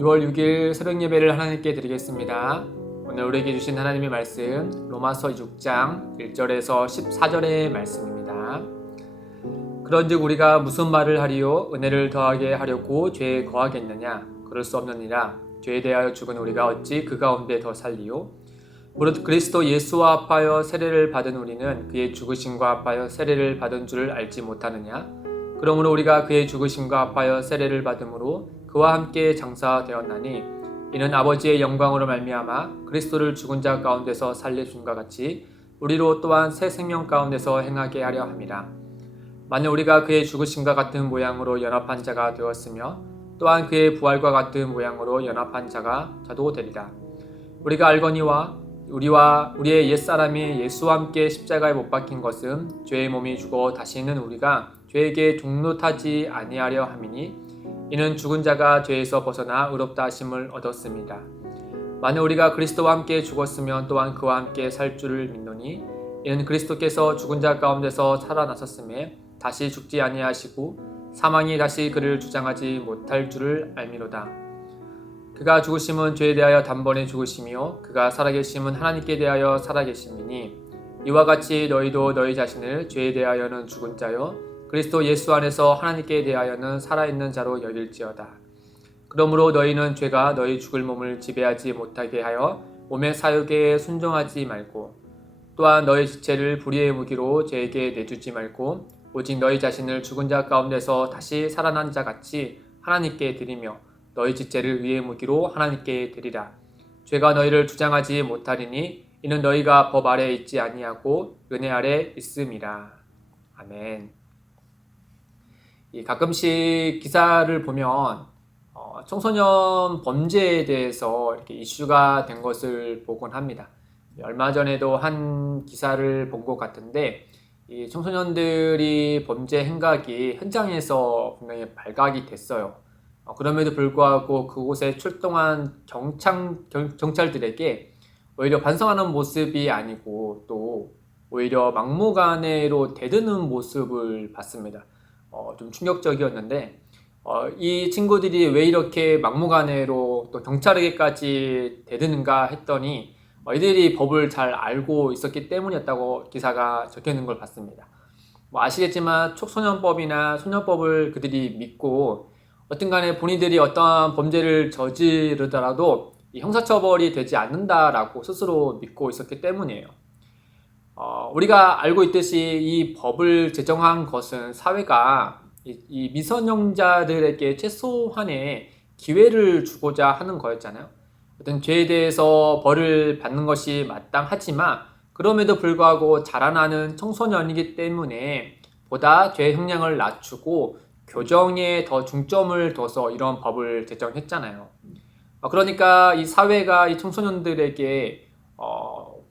6월 6일 새벽 예배를 하나님께 드리겠습니다. 오늘 우리에게 주신 하나님의 말씀 로마서 6장 1절에서 14절의 말씀입니다. 그런즉 우리가 무슨 말을 하리요? 은혜를 더하게 하려고 죄에 거하겠느냐? 그럴 수 없느니라. 죄에 대하여 죽은 우리가 어찌 그 가운데 더 살리요? 무릇 그리스도 예수와 합하여 세례를 받은 우리는 그의 죽으심과 합하여 세례를 받은 줄을 알지 못하느냐? 그러므로 우리가 그의 죽으심과 합하여 세례를 받음으로 그와 함께 장사되었나니 이는 아버지의 영광으로 말미암아 그리스도를 죽은 자 가운데서 살리심과 같이 우리로 또한 새 생명 가운데서 행하게 하려 함이라. 만일 우리가 그의 죽으심과 같은 모양으로 연합한 자가 되었으며 또한 그의 부활과 같은 모양으로 연합한 자가 저도 되리라. 우리가 알거니와 우리와 우리의 옛사람이 예수와 함께 십자가에 못 박힌 것은 죄의 몸이 죽어 다시는 우리가 죄에게 종노타지 아니하려 함이니 이는 죽은 자가 죄에서 벗어나 의롭다 하심을 얻었습니다. 만일 우리가 그리스도와 함께 죽었으면 또한 그와 함께 살 줄을 믿노니 이는 그리스도께서 죽은 자 가운데서 살아나셨음에 다시 죽지 아니하시고 사망이 다시 그를 주장하지 못할 줄을 알미로다. 그가 죽으심은 죄에 대하여 단번에 죽으심이요 그가 살아계심은 하나님께 대하여 살아계심이니 이와 같이 너희도 너희 자신을 죄에 대하여는 죽은 자요 그리스도 예수 안에서 하나님께 대하여는 살아있는 자로 여길지어다. 그러므로 너희는 죄가 너희 죽을 몸을 지배하지 못하게 하여 몸의 사욕에 순종하지 말고 또한 너희 지체를 불의의 무기로 죄에게 내주지 말고 오직 너희 자신을 죽은 자 가운데서 다시 살아난 자 같이 하나님께 드리며 너희 지체를 의의 무기로 하나님께 드리라. 죄가 너희를 주장하지 못하리니 이는 너희가 법 아래 있지 아니하고 은혜 아래 있음이라. 아멘. 가끔씩 기사를 보면 청소년 범죄에 대해서 이렇게 이슈가 된 것을 보곤 합니다. 얼마 전에도 한 기사를 본 것 같은데 이 청소년들이 범죄 행각이 현장에서 분명히 발각이 됐어요. 그럼에도 불구하고 그곳에 출동한 경찰들에게 오히려 반성하는 모습이 아니고 또 오히려 막무가내로 대드는 모습을 봤습니다. 좀 충격적이었는데 이 친구들이 왜 이렇게 막무가내로 또 경찰에게까지 대드는가 했더니 이들이 법을 잘 알고 있었기 때문이었다고 기사가 적혀 있는 걸 봤습니다. 아시겠지만 촉소년법이나 소년법을 그들이 믿고 어떤간에 본인들이 어떠한 범죄를 저지르더라도 형사처벌이 되지 않는다라고 스스로 믿고 있었기 때문이에요. 우리가 알고 있듯이 이 법을 제정한 것은 사회가 이 미성년자들에게 최소한의 기회를 주고자 하는 거였잖아요. 어떤 죄에 대해서 벌을 받는 것이 마땅하지만 그럼에도 불구하고 자라나는 청소년이기 때문에 보다 죄 형량을 낮추고 교정에 더 중점을 둬서 이런 법을 제정했잖아요. 그러니까 이 사회가 이 청소년들에게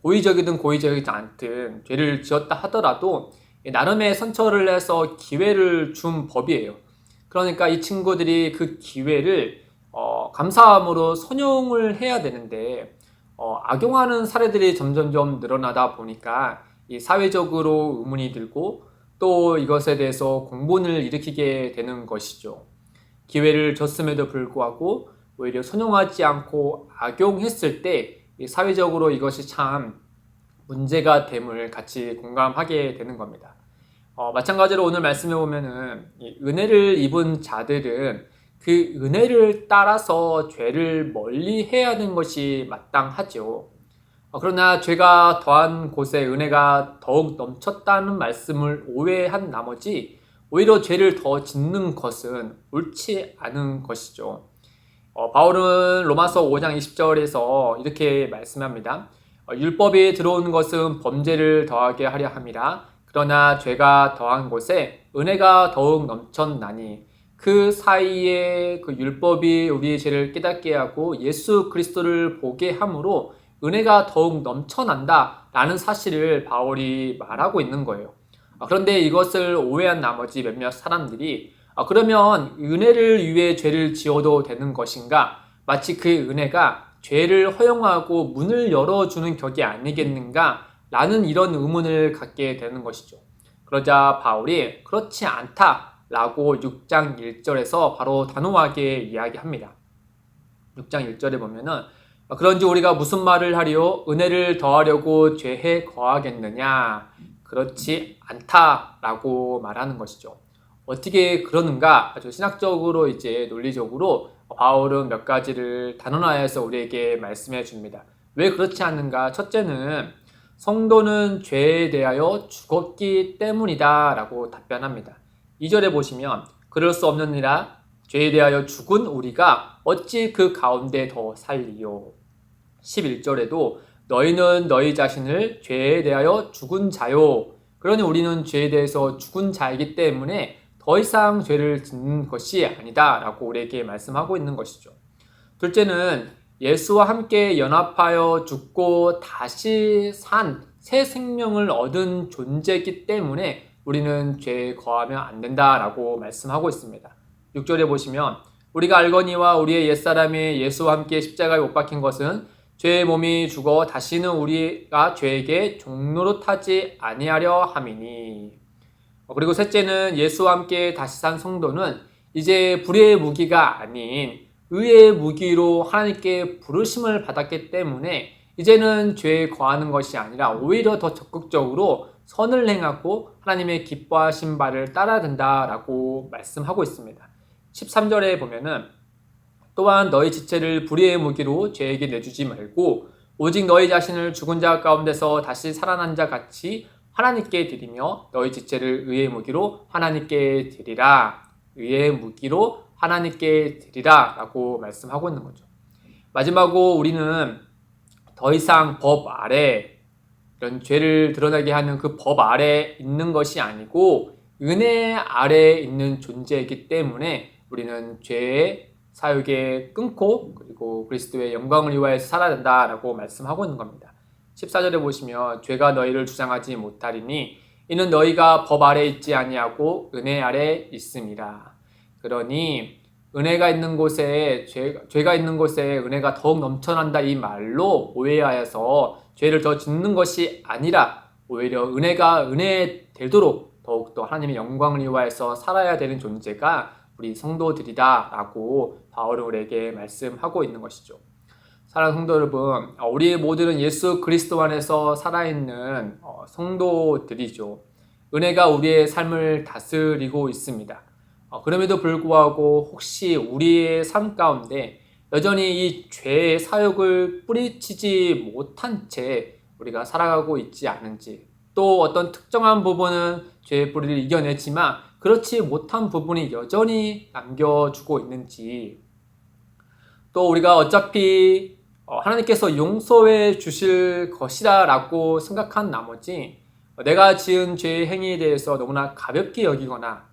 고의적이든 고의적이지 않든 죄를 지었다 하더라도 나름의 선처를 해서 기회를 준 법이에요. 그러니까 이 친구들이 그 기회를 감사함으로 선용을 해야 되는데 악용하는 사례들이 점점점 늘어나다 보니까 이 사회적으로 의문이 들고 또 이것에 대해서 공분을 일으키게 되는 것이죠. 기회를 줬음에도 불구하고 오히려 선용하지 않고 악용했을 때 사회적으로 이것이 참 문제가 됨을 같이 공감하게 되는 겁니다. 마찬가지로 오늘 말씀해 보면은 은혜를 입은 자들은 그 은혜를 따라서 죄를 멀리 해야 하는 것이 마땅하죠. 그러나 죄가 더한 곳에 은혜가 더욱 넘쳤다는 말씀을 오해한 나머지 오히려 죄를 더 짓는 것은 옳지 않은 것이죠. 바울은 로마서 5장 20절에서 이렇게 말씀합니다. 율법이 들어온 것은 범죄를 더하게 하려 함이라. 그러나 죄가 더한 곳에 은혜가 더욱 넘쳤나니 그 사이에 그 율법이 우리의 죄를 깨닫게 하고 예수 그리스도를 보게 함으로 은혜가 더욱 넘쳐난다 라는 사실을 바울이 말하고 있는 거예요. 그런데 이것을 오해한 나머지 몇몇 사람들이 그러면 은혜를 위해 죄를 지어도 되는 것인가? 마치 그 은혜가 죄를 허용하고 문을 열어주는 격이 아니겠는가? 라는 이런 의문을 갖게 되는 것이죠. 그러자 바울이 그렇지 않다라고 6장 1절에서 바로 단호하게 이야기합니다. 6장 1절에 보면은 그런지 우리가 무슨 말을 하리요? 은혜를 더하려고 죄에 거하겠느냐? 그렇지 않다라고 말하는 것이죠. 어떻게 그러는가? 아주 신학적으로 이제 논리적으로 바울은 몇 가지를 단언하여서 우리에게 말씀해 줍니다. 왜 그렇지 않는가? 첫째는 성도는 죄에 대하여 죽었기 때문이다 라고 답변합니다. 2절에 보시면 그럴 수 없느니라 죄에 대하여 죽은 우리가 어찌 그 가운데 더 살리요. 11절에도 너희는 너희 자신을 죄에 대하여 죽은 자요. 그러니 우리는 죄에 대해서 죽은 자이기 때문에 더 이상 죄를 짓는 것이 아니다 라고 우리에게 말씀하고 있는 것이죠. 둘째는 예수와 함께 연합하여 죽고 다시 산 새 생명을 얻은 존재이기 때문에 우리는 죄에 거하면 안 된다라고 말씀하고 있습니다. 6절에 보시면 우리가 알거니와 우리의 옛사람이 예수와 함께 십자가에 못 박힌 것은 죄의 몸이 죽어 다시는 우리가 죄에게 종노릇하지 아니하려 함이니. 그리고 셋째는 예수와 함께 다시 산 성도는 이제 불의의 무기가 아닌 의의 무기로 하나님께 부르심을 받았기 때문에 이제는 죄에 거하는 것이 아니라 오히려 더 적극적으로 선을 행하고 하나님의 기뻐하신 바를 따라든다라고 말씀하고 있습니다. 13절에 보면은 또한 너희 지체를 불의의 무기로 죄에게 내주지 말고 오직 너희 자신을 죽은 자 가운데서 다시 살아난 자 같이 하나님께 드리며 너희 지체를 의의 무기로 하나님께 드리라. 의의 무기로 하나님께 드리라 라고 말씀하고 있는 거죠. 마지막으로 우리는 더 이상 법 아래 이런 죄를 드러나게 하는 그 법 아래 있는 것이 아니고 은혜 아래 있는 존재이기 때문에 우리는 죄의 사욕에 끊고 그리고 그리스도의 영광을 위하여서 살아야 된다라고 말씀하고 있는 겁니다. 14절에 보시면 죄가 너희를 주장하지 못하리니 이는 너희가 법 아래 있지 아니하고 은혜 아래 있음이라. 그러니 은혜가 있는 곳에 죄가 있는 곳에 은혜가 더욱 넘쳐난다 이 말로 오해하여서 죄를 더 짓는 것이 아니라 오히려 은혜가 은혜 되도록 더욱더 하나님의 영광을 위하여서 살아야 되는 존재가 우리 성도들이다 라고 바울은 우리에게 말씀하고 있는 것이죠. 사랑하는 성도 여러분, 우리 모두는 예수 그리스도 안에서 살아있는 성도들이죠. 은혜가 우리의 삶을 다스리고 있습니다. 그럼에도 불구하고 혹시 우리의 삶 가운데 여전히 이 죄의 사욕을 뿌리치지 못한 채 우리가 살아가고 있지 않은지, 또 어떤 특정한 부분은 죄의 뿌리를 이겨내지만 그렇지 못한 부분이 여전히 남겨주고 있는지, 또 우리가 어차피 하나님께서 용서해 주실 것이다 라고 생각한 나머지 내가 지은 죄의 행위에 대해서 너무나 가볍게 여기거나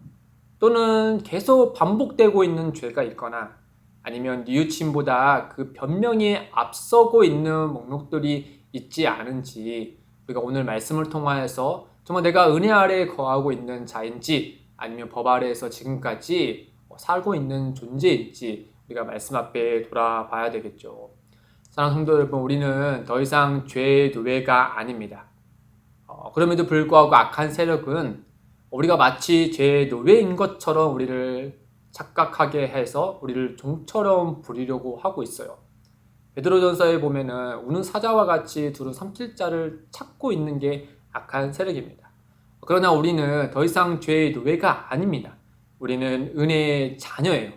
또는 계속 반복되고 있는 죄가 있거나 아니면 뉘우침보다 그 변명이 앞서고 있는 목록들이 있지 않은지 우리가 오늘 말씀을 통하여서 정말 내가 은혜 아래에 거하고 있는 자인지 아니면 법 아래에서 지금까지 살고 있는 존재인지 우리가 말씀 앞에 돌아봐야 되겠죠. 사랑하는 성도 여러분, 우리는 더 이상 죄의 노예가 아닙니다. 그럼에도 불구하고 악한 세력은 우리가 마치 죄의 노예인 것처럼 우리를 착각하게 해서 우리를 종처럼 부리려고 하고 있어요. 베드로전서에 보면은 우는 사자와 같이 두루 삼킬 자를 찾고 있는 게 악한 세력입니다. 그러나 우리는 더 이상 죄의 노예가 아닙니다. 우리는 은혜의 자녀예요.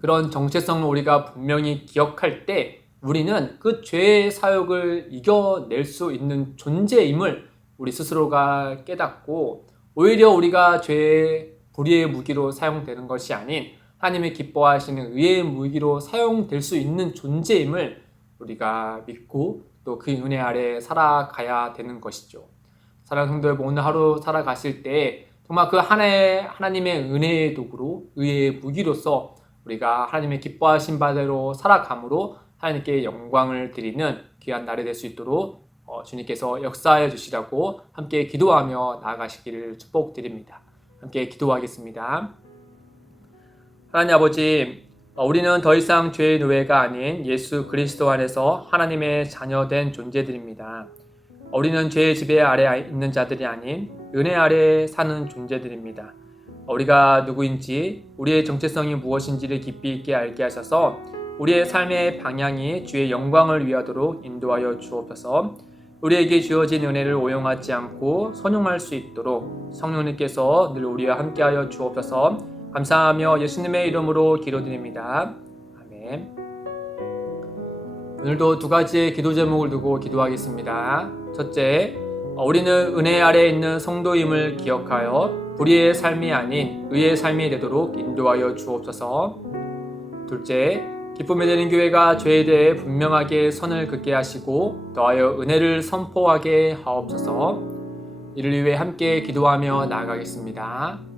그런 정체성을 우리가 분명히 기억할 때 우리는 그 죄의 사욕을 이겨낼 수 있는 존재임을 우리 스스로가 깨닫고 오히려 우리가 죄의 불의의 무기로 사용되는 것이 아닌 하나님의 기뻐하시는 의의 무기로 사용될 수 있는 존재임을 우리가 믿고 또 그 은혜 아래 살아가야 되는 것이죠. 사랑하는 성도 여러분, 오늘 하루 살아가실 때 정말 그 하나님의 은혜의 도구로 의의 무기로서 우리가 하나님의 기뻐하신 바대로 살아감으로 하나님께 영광을 드리는 귀한 날이 될 수 있도록 주님께서 역사하여 주시라고 함께 기도하며 나아가시기를 축복드립니다. 함께 기도하겠습니다. 하나님 아버지, 우리는 더 이상 죄의 노예가 아닌 예수 그리스도 안에서 하나님의 자녀된 존재들입니다. 우리는 죄의 지배 아래 있는 자들이 아닌 은혜 아래 사는 존재들입니다. 우리가 누구인지, 우리의 정체성이 무엇인지를 깊이 있게 알게 하셔서 우리의 삶의 방향이 주의 영광을 위하도록 인도하여 주옵소서. 우리에게 주어진 은혜를 오용하지 않고 선용할 수 있도록 성령님께서 늘 우리와 함께하여 주옵소서. 감사하며 예수님의 이름으로 기도드립니다. 아멘. 오늘도 두 가지의 기도 제목을 두고 기도하겠습니다. 첫째, 우리는 은혜 아래에 있는 성도임을 기억하여 불의의 삶이 아닌 의의 삶이 되도록 인도하여 주옵소서. 둘째, 기쁨이 되는 교회가 죄에 대해 분명하게 선을 긋게 하시고 더하여 은혜를 선포하게 하옵소서. 이를 위해 함께 기도하며 나아가겠습니다.